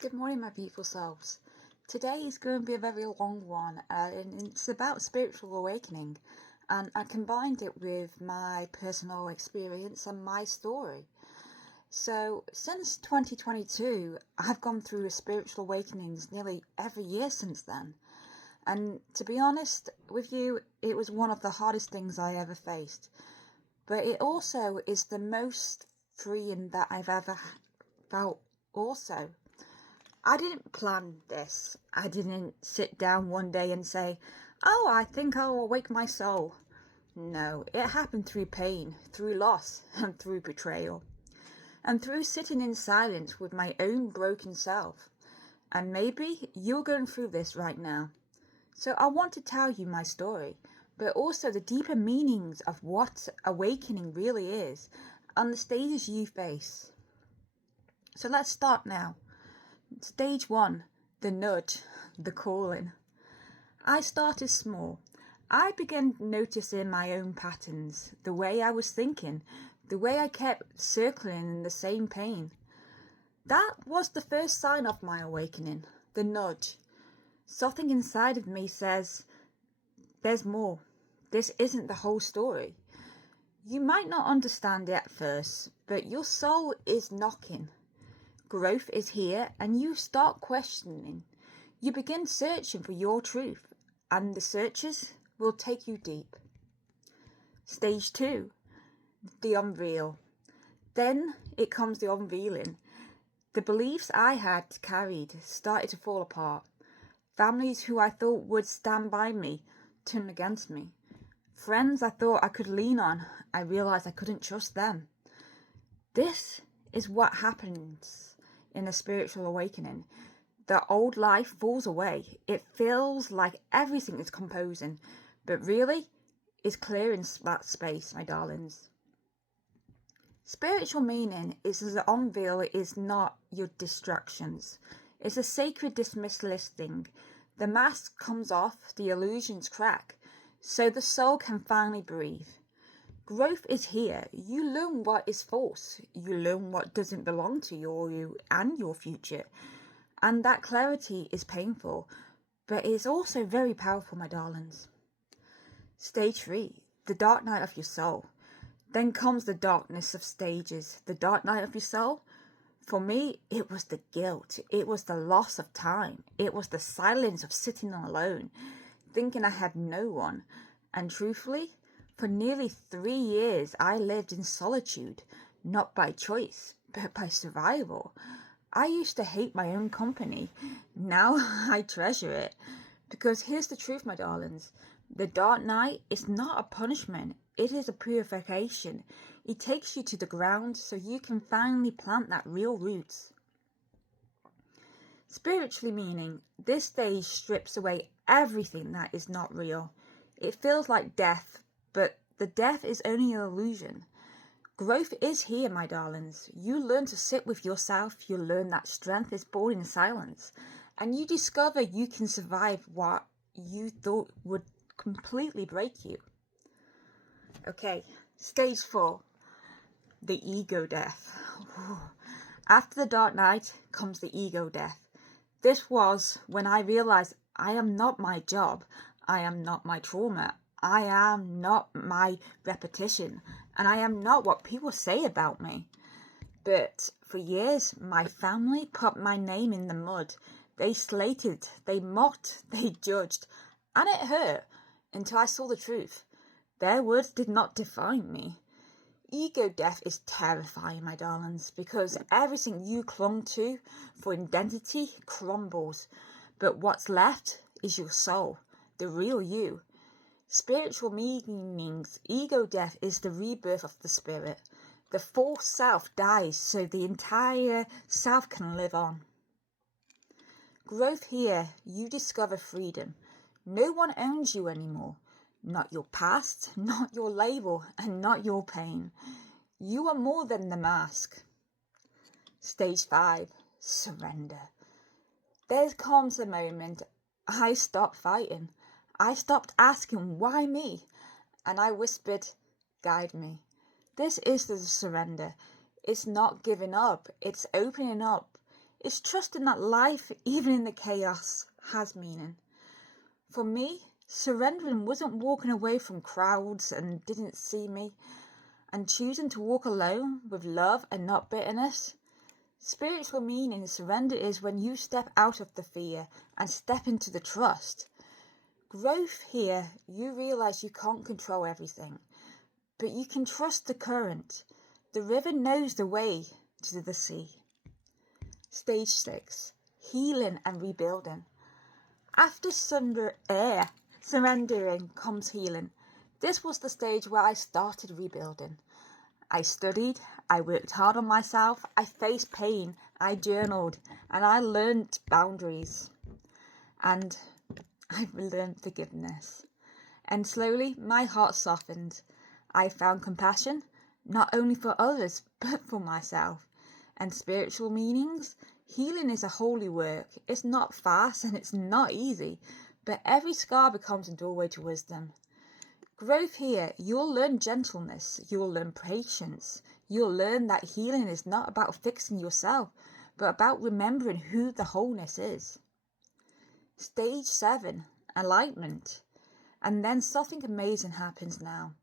Good morning, my beautiful souls. Today is going to be a very long one, and it's about spiritual awakening. And I combined it with my personal experience and my story. So, since 2022, I've gone through spiritual awakenings nearly every year since then. And to be honest with you, it was one of the hardest things I ever faced. But it also is the most freeing that I've ever felt also. I didn't plan this. I didn't sit down one day and say, oh, I think I'll awake my soul. No, it happened through pain, through loss, and through betrayal. And through sitting in silence with my own broken self. And maybe you're going through this right now. So I want to tell you my story, but also the deeper meanings of what awakening really is and the stages you face. So let's start now. Stage 1, the nudge, the calling. I started small. I began noticing my own patterns, the way I was thinking, the way I kept circling in the same pain. That was the first sign of my awakening, the nudge. Something inside of me says, there's more. This isn't the whole story. You might not understand it at first, but your soul is knocking. Growth is here, and you start questioning. You begin searching for your truth, and the searches will take you deep. Stage 2, the unreal. Then it comes the unveiling. The beliefs I had carried started to fall apart. Families who I thought would stand by me turned against me. Friends I thought I could lean on, I realized I couldn't trust them. This is what happens in a spiritual awakening. The old life falls away. It feels like everything is composing, but really is clearing that space, my darlings. Spiritual meaning is that the unveil is not your distractions. It's a sacred dismissal listing. The mask comes off, the illusions crack, so the soul can finally breathe. Growth is here. You learn what is false. You learn what doesn't belong to you and your future. And that clarity is painful, but it's also very powerful, my darlings. Stage 3, the dark night of your soul. Then comes the darkness of stages. The dark night of your soul. For me, it was the guilt. It was the loss of time. It was the silence of sitting alone, thinking I had no one. And truthfully, for nearly 3 years, I lived in solitude, not by choice, but by survival. I used to hate my own company. Now I treasure it. Because here's the truth, my darlings. The dark night is not a punishment. It is a purification. It takes you to the ground so you can finally plant that real roots. Spiritually meaning, this stage strips away everything that is not real. It feels like death, but the death is only an illusion. Growth is here, my darlings. You learn to sit with yourself. You learn that strength is born in silence. And you discover you can survive what you thought would completely break you. Okay, stage 4, the ego death. After the dark night comes the ego death. This was when I realized I am not my job. I am not my trauma. I am not my repetition. And I am not what people say about me. But for years, my family put my name in the mud. They slated, they mocked, they judged. And it hurt until I saw the truth. Their words did not define me. Ego death is terrifying, my darlings, because everything you clung to for identity crumbles. But what's left is your soul, the real you. Spiritual meanings, ego death is the rebirth of the spirit. The false self dies so the entire self can live on. Growth here, you discover freedom. No one owns you anymore. Not your past, not your label, and not your pain. You are more than the mask. Stage 5, surrender. There comes a moment I stopped fighting. I stopped asking, why me? And I whispered, guide me. This is the surrender. It's not giving up. It's opening up. It's trusting that life, even in the chaos, has meaning. For me, surrendering wasn't walking away from crowds and didn't see me, and choosing to walk alone with love and not bitterness. Spiritual meaning in surrender is when you step out of the fear and step into the trust. Growth here, you realize you can't control everything, but you can trust the current. The river knows the way to the sea. Stage 6. Healing and rebuilding. After surrendering comes healing. This was the stage where I started rebuilding. I studied, I worked hard on myself, I faced pain, I journaled, and I learned boundaries. And I've learned forgiveness. And slowly my heart softened. I found compassion, not only for others, but for myself. And spiritual meanings, healing is a holy work. It's not fast and it's not easy, but every scar becomes a doorway to wisdom. Growth here, you'll learn gentleness, you'll learn patience, you'll learn that healing is not about fixing yourself, but about remembering who the wholeness is. Stage 7, enlightenment. And then something amazing happens now.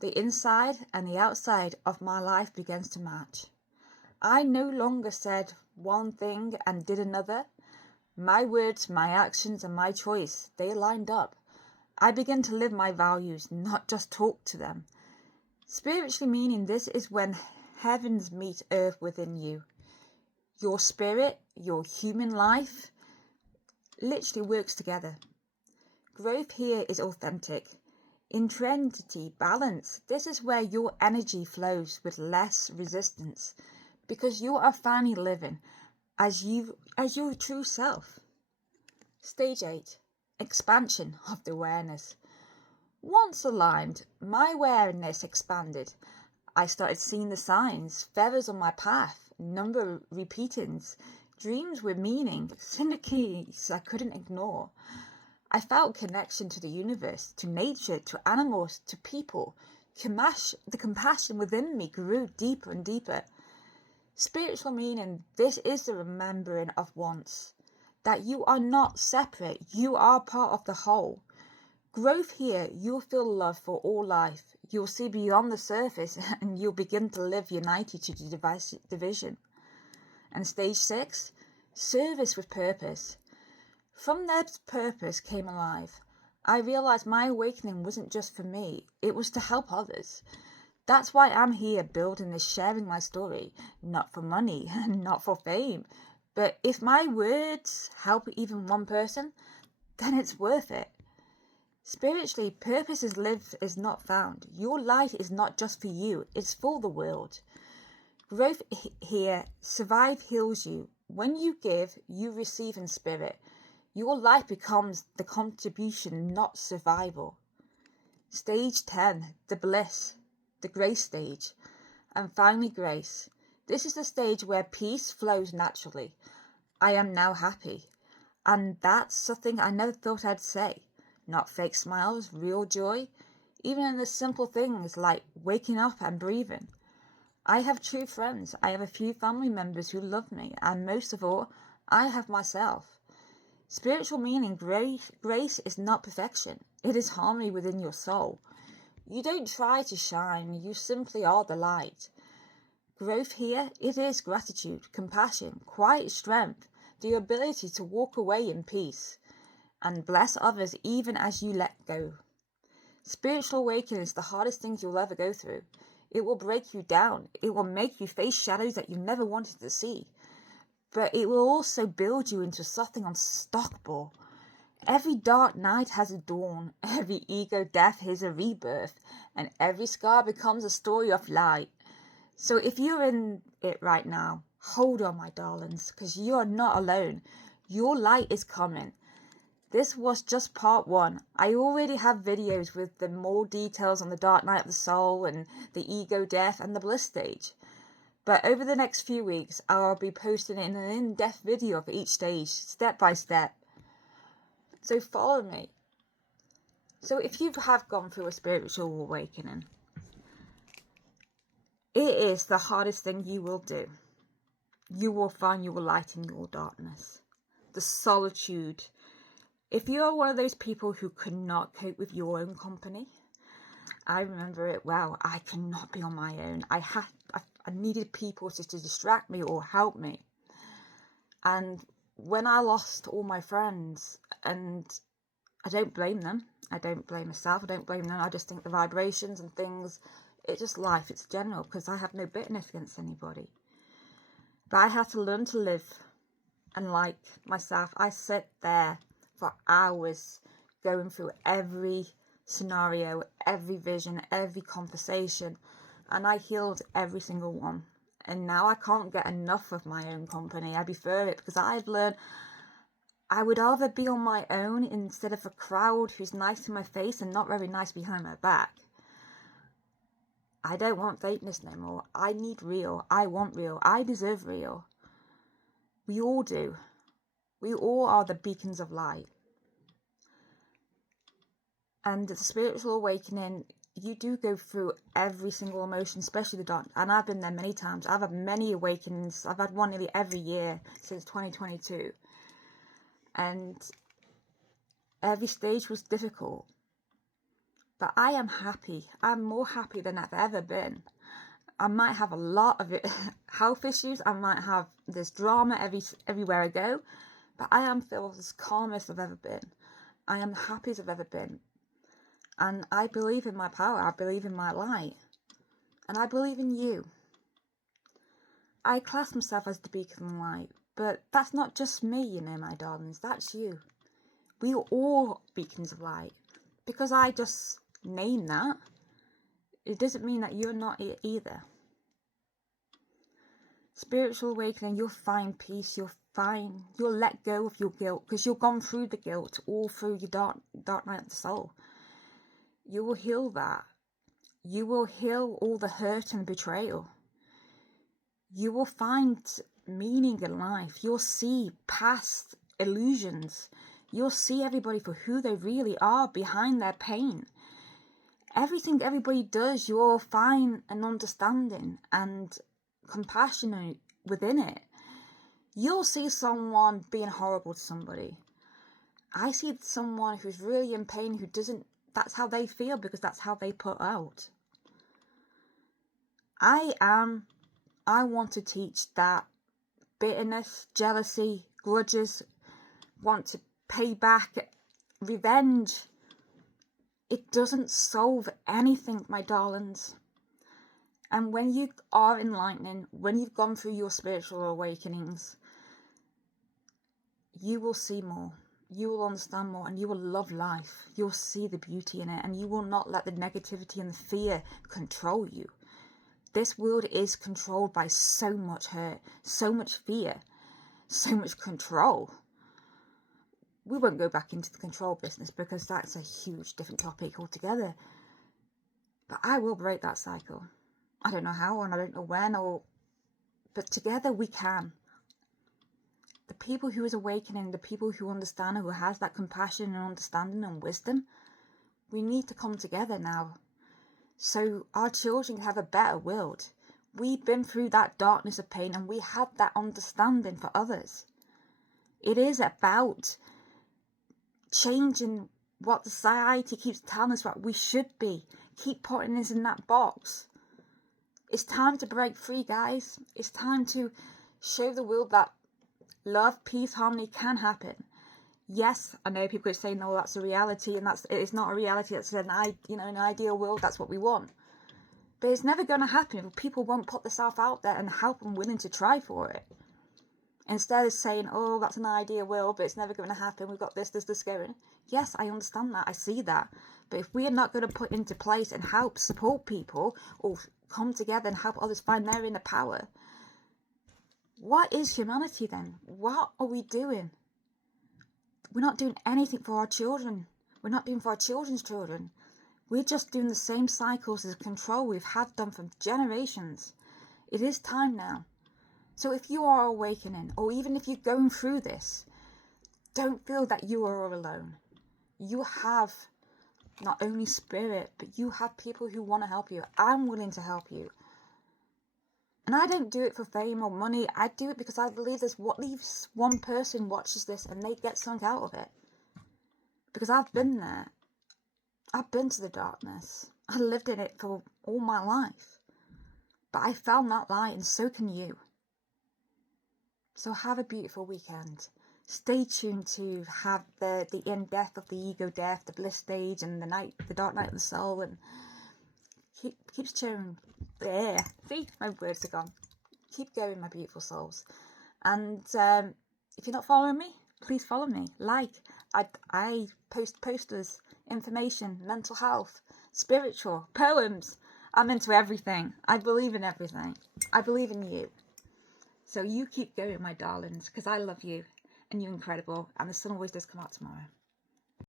The inside and the outside of my life begins to match. I no longer said one thing and did another. My words, my actions, and my choice, they lined up. I began to live my values, not just talk to them. Spiritually meaning this is when heavens meet earth within you. Your spirit, your human life, literally works together. Growth here is authentic. Intrinity, balance. This is where your energy flows with less resistance, because you are finally living as your true self. Stage 8. Expansion of the awareness. Once aligned, my awareness expanded. I started seeing the signs, feathers on my path, number repeatings, dreams with meaning, synchronicities I couldn't ignore. I felt connection to the universe, to nature, to animals, to people. The compassion within me grew deeper and deeper. Spiritual meaning, this is the remembering of once. That you are not separate, you are part of the whole. Growth here, you'll feel love for all life. You'll see beyond the surface and you'll begin to live united to the division. And stage 6, service with purpose. From that purpose came alive. I realized my awakening wasn't just for me, it was to help others. That's why I'm here building this, sharing my story, not for money, not for fame. But if my words help even one person, then it's worth it. Spiritually, purpose is lived is not found. Your light is not just for you, it's for the world. Growth here, survive heals you. When you give, you receive in spirit. Your life becomes the contribution, not survival. Stage 10, the bliss, the grace stage. And finally, grace. This is the stage where peace flows naturally. I am now happy. And that's something I never thought I'd say. Not fake smiles, real joy. Even in the simple things like waking up and breathing. I have true friends. I have a few family members who love me. And most of all, I have myself. Spiritual meaning, grace is not perfection. It is harmony within your soul. You don't try to shine. You simply are the light. Growth here, it is gratitude, compassion, quiet strength, the ability to walk away in peace, and bless others even as you let go. Spiritual awakening is the hardest thing you'll ever go through. It will break you down. It will make you face shadows that you never wanted to see. But it will also build you into something unstoppable. Every dark night has a dawn. Every ego death is a rebirth. And every scar becomes a story of light. So if you're in it right now, hold on, my darlings, because you are not alone. Your light is coming. This was just part 1. I already have videos with the more details on the dark night of the soul and the ego death and the bliss stage. But over the next few weeks, I'll be posting an in-depth video of each stage, step by step. So follow me. So if you have gone through a spiritual awakening, it is the hardest thing you will do. you will find your light in your darkness. The solitude. If you're one of those people who could not cope with your own company, I remember it well. I could not be on my own. I needed people to distract me or help me. And when I lost all my friends, and I don't blame them. I don't blame myself. I don't blame them. I just think the vibrations and things, it's just life. It's general, because I have no bitterness against anybody. But I had to learn to live. And like myself, I sit there for hours going through every scenario, every vision, every conversation. And I healed every single one. And now I can't get enough of my own company. I prefer it, because I've learned I would rather be on my own instead of a crowd who's nice to my face and not very nice behind my back. I don't want fakeness no more. I need real. I want real. I deserve real. We all do. We all are the beacons of light. And the spiritual awakening, you do go through every single emotion, especially the dark. And I've been there many times. I've had many awakenings. I've had one nearly every year since 2022. And every stage was difficult. But I am happy. I'm more happy than I've ever been. I might have a lot of health issues. I might have this drama everywhere I go. But I am feel as calm as I've ever been. I am happy as I've ever been. And I believe in my power. I believe in my light. And I believe in you. I class myself as the beacon of light. But that's not just me, you know, my darlings. That's you. We are all beacons of light. Because I just name that, it doesn't mean that you're not it either. Spiritual awakening, you'll find peace. You'll let go of your guilt, because you've gone through the guilt all through your dark night of the soul. You will heal that. You will heal all the hurt and betrayal. You will find meaning in life. You'll see past illusions. You'll see everybody for who they really are behind their pain. Everything everybody does, you'll find an understanding and compassion within it. You'll see someone being horrible to somebody. I see someone who's really in pain, who doesn't, that's how they feel, because that's how they put out. I want to teach that bitterness, jealousy, grudges, want to pay back, revenge, it doesn't solve anything, my darlings. And when you are enlightening, when you've gone through your spiritual awakenings, you will see more. You will understand more, and you will love life. You'll see the beauty in it, and you will not let the negativity and the fear control you. This world is controlled by so much hurt, so much fear, so much control. We won't go back into the control business, because that's a huge different topic altogether. But I will break that cycle. I don't know how, and I don't know when, but together we can. The people who is awakening, the people who understand, who has that compassion and understanding and wisdom, we need to come together now, so our children have a better world. We've been through that darkness of pain, and we have that understanding for others. It is about changing what the society keeps telling us what we should be. Keep putting us in that box. It's time to break free, guys. It's time to show the world that love, peace, harmony can happen. Yes, I know people are saying, "No, that's a reality," and it's not a reality. That's an ideal world. That's what we want, but it's never going to happen if people won't put themselves out there and help and willing to try for it. Instead of saying, "Oh, that's an ideal world, but it's never going to happen. We've got this going." Yes, I understand that. I see that. But if we are not going to put into place and help support people, or come together and help others find their inner power, what is humanity then? What are we doing? We're not doing anything for our children. We're not doing for our children's children. We're just doing the same cycles as control we've had done for generations. It is time now. So if you are awakening, or even if you're going through this, don't feel that you are alone. You have not only spirit, but you have people who want to help you. I'm willing to help you. And I don't do it for fame or money. I do it because I believe there's what leaves one person watches this and they get something out of it. Because I've been there. I've been to the darkness. I lived in it for all my life. But I found that light, and so can you. So have a beautiful weekend. Stay tuned to have the end death of the ego death, the bliss stage, and the dark night of the soul, and keep sharing. Yeah, see, my words are gone. Keep going, my beautiful souls. And if you're not following me, please follow me. I post posters, information, mental health, spiritual, poems. I'm into everything. I believe in everything. I believe in you. So you keep going, my darlings, because I love you and you're incredible. And the sun always does come out tomorrow.